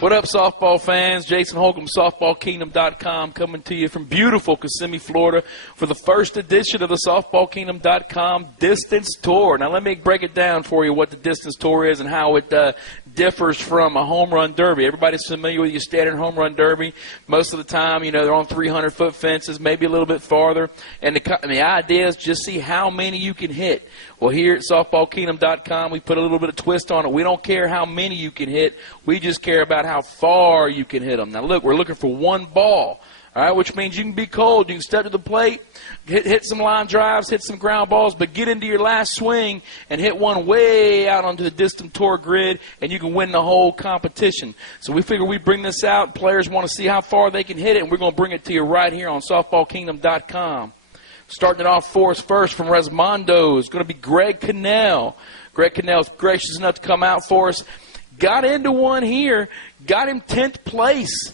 What up, softball fans? Jason Holcomb, SoftballKingdom.com, coming to you from beautiful Kissimmee, Florida, for the first edition of the SoftballKingdom.com Distance Tour. Now, let me break it down for you what the Distance Tour is and how it differs from a home run derby. Everybody's familiar with your standard home run derby. Most of the time, you know, they're on 300-foot fences, maybe a little bit farther. And the idea is just see how many you can hit. Well, here at SoftballKingdom.com, we put a little bit of twist on it. We don't care how many you can hit. We just care about how far you can hit them. Now, look, we're looking for one ball, all right, which means you can be cold. You can step to the plate, hit some line drives, hit some ground balls, but get into your last swing and hit one way out onto the Distance Tour grid, and you can win the whole competition. So we figure we bring this out. Players want to see how far they can hit it, and we're going to bring it to you right here on SoftballKingdom.com. Starting it off for us first from Resmondo is going to be Greg Cannell. Greg Cannell is gracious enough to come out for us. Got into one here, got him 10th place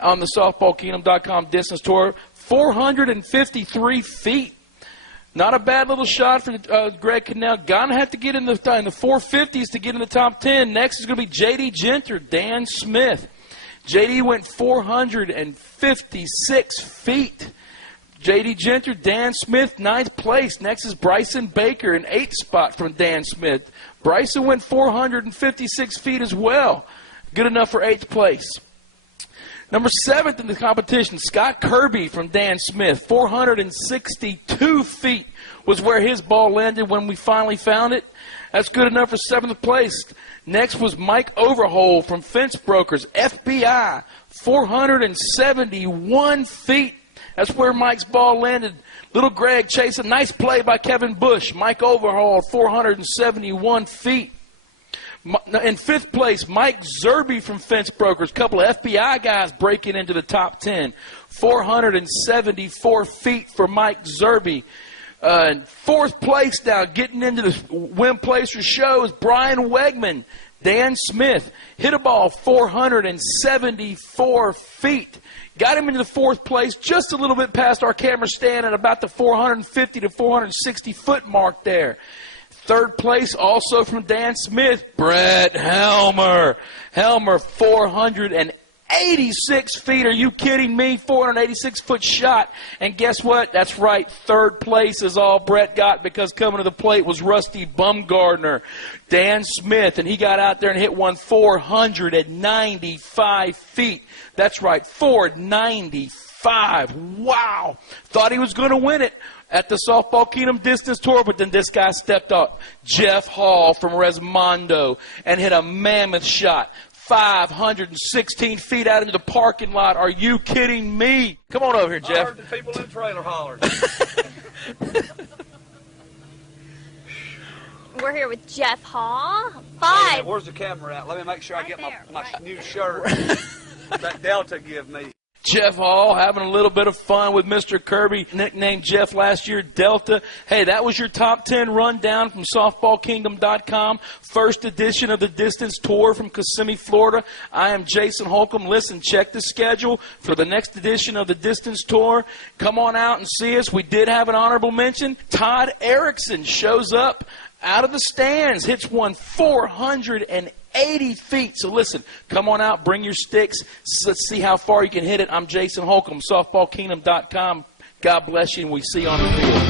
on the SoftballKingdom.com Distance Tour, 453 feet. Not a bad little shot for Greg Cannell. Going to have to get in the 450s to get in the top 10. Next is going to be J.D. Genter, Dan Smith. J.D. went 456 feet. J.D. Genter, Dan Smith, 9th place. Next is Bryson Baker, in 8th spot from Dan Smith. Bryson went 456 feet as well. Good enough for 8th place. Number 7th in the competition, Scott Kirby from Dan Smith. 462 feet was where his ball landed when we finally found it. That's good enough for 7th place. Next was Mike Overhole from Fence Brokers, FBI. 471 feet. That's where Mike's ball landed. Little Greg chasing. Nice play by Kevin Bush. Mike Overhaul, 471 feet. In 5th place, Mike Zerby from Fence Brokers. A couple of FBI guys breaking into the top 10. 474 feet for Mike Zerby. 4th place now, getting into the Win Placer show, is Brian Wegman. Dan Smith hit a ball 474 feet. Got him into the 4th place, just a little bit past our camera stand at about the 450 to 460 foot mark there. 3rd place, also from Dan Smith, Brett Helmer. Helmer, 486 feet. Are you kidding me? 486-foot shot. And guess what? That's right. 3rd place is all Brett got, because coming to the plate was Rusty Bumgardner. Dan Smith, and he got out there and hit one 495 feet. That's right, 495. Wow. Thought he was going to win it at the Softball Kingdom Distance Tour, but then this guy stepped up, Jeff Hall from Resmondo, and hit a mammoth shot. 516 feet out into the parking lot. Are you kidding me? Come on over here, Jeff. I heard the people in the trailer hollered. We're here with Jeff Hall. Hey, where's the camera at? Let me make sure I get my new shirt that Delta give me. Jeff Hall having a little bit of fun with Mr. Kirby, nicknamed Jeff last year, Delta. Hey, that was your top 10 rundown from SoftballKingdom.com, first edition of the Distance Tour from Kissimmee, Florida. I am Jason Holcomb. Listen, check the schedule for the next edition of the Distance Tour. Come on out and see us. We did have an honorable mention. Todd Erickson shows up out of the stands, hits one 480 feet. So listen, come on out, bring your sticks. Let's see how far you can hit it. I'm Jason Holcomb, SoftballKingdom.com. God bless you, and we see you on the field.